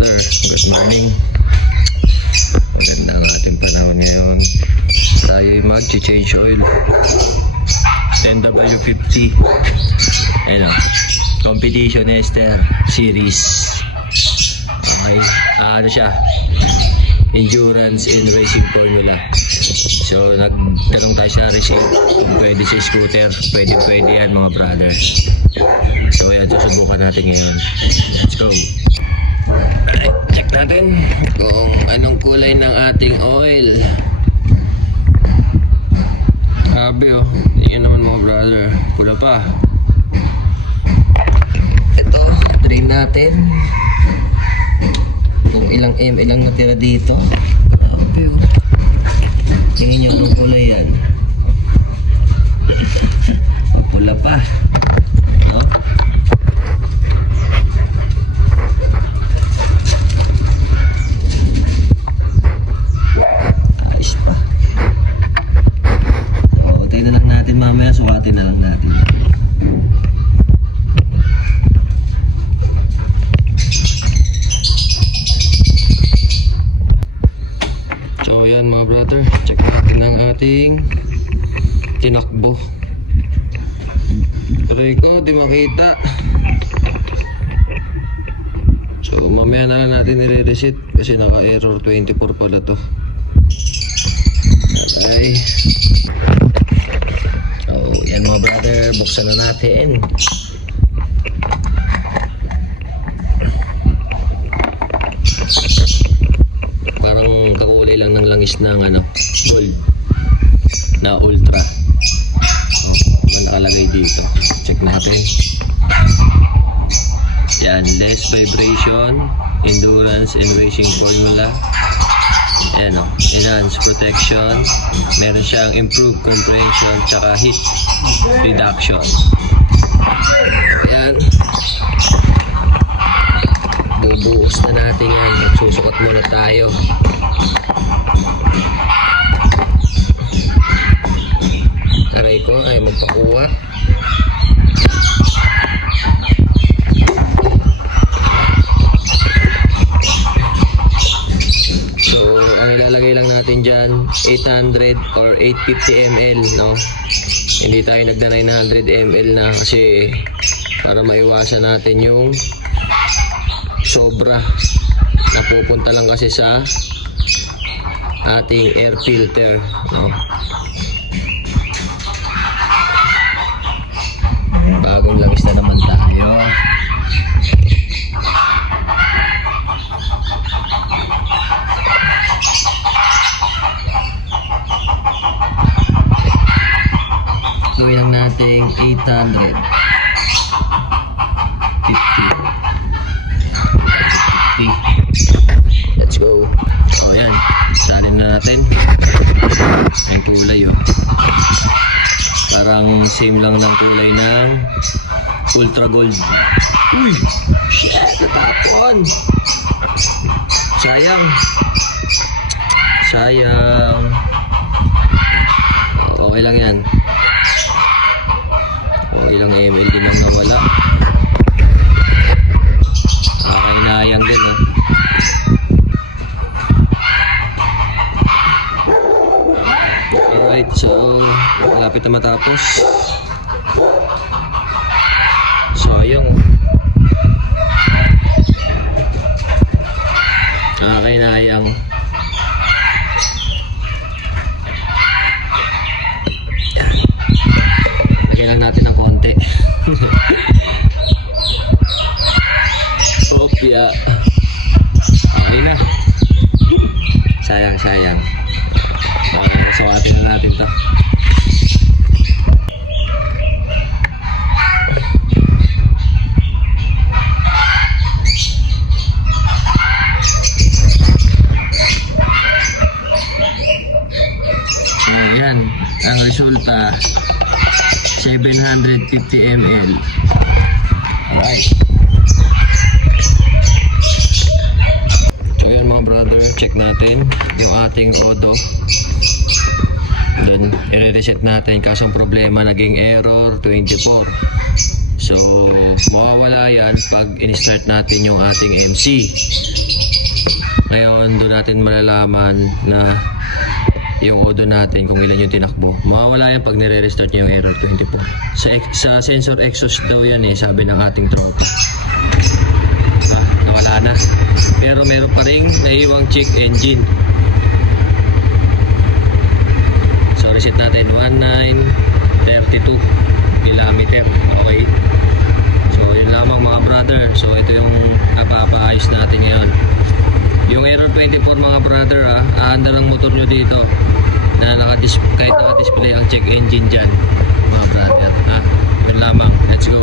brother, good morning. Maganda ang ating panahon ngayon. Tayo mag-change oil 10W50. Ayun, competition ester series. Okay, ano siya, endurance and racing formula. So nagtanong tayo sa receipt kung pwede sa scooter. Pwede yan mga brother. So ayan, susubukan natin ngayon. Let's go. Alright, check natin kung anong kulay ng ating oil. Grabe oh, yun naman mga brother, pula pa. Ito, drain natin kung ilang ml lang natira dito. Grabe oh, tingin nyo anong kulay yan. Pula pa oh. Mamaya sukatin na lang natin. So yan mga brother, check natin ang ating tinakbo. Try ko, di makita. So mamaya na lang natin i-reset kasi naka-error 24 pala to. Okay. Yan mga brother, buksan na natin. Parang kakulay lang ng langis ng gold na ultra. Ano nakalagay dito? Check natin. Yan, less vibration, endurance and racing formula. Ayan o, enhanced protection, meron siyang improved comprehension tsaka heat reduction. Ayan, bubuhos na natin yan, magsusukat muna tayo. Aray ko ay magpakuha. Dyan 800 or 850 ml, no? Hindi tayo nagda 900 ml na kasi para maiwasan natin yung sobra na pupunta lang kasi sa ating air filter, no? Bagong langis na naman tayo. Gawin lang natin 850. Let's go. So yan, salin na natin. Ang kulay oh, parang same lang ng kulay ng ultra gold. Uy, shit, natapon. Sayang. Okay lang yan. Ilang ml din ang nawala. Nakainayang din oh. Alright, so malapit na matapos. So ayun, nakainayang. Lagyan lang natin ng konti. Opya. Okay na. Sayang. Sukatin na natin to. Ayan, ang resulta 750 ml. Alright. So yun mga brother, check natin yung ating Odo. Doon, i-reset natin. Kasong problema, naging error 24. So, mawawala yan pag in-start natin yung ating MC. Ngayon, doon natin malalaman na yung odo natin kung ilan yung tinakbo. Mawawala yan pag nire-restart nyo yung error 24. Sa sensor exhaust daw yan sabi ng ating tropa. Nawala na. Pero meron pa rin naiiwang check engine. So, reset natin 1932 kilometer. Okay. So, yun lamang mga brother. So, ito yung napapaayos natin ngayon. Yung error 24 mga brother aandar ang motor nyo dito na kahit naka-display ang check engine dyan mga brother. Yun lamang. Let's go.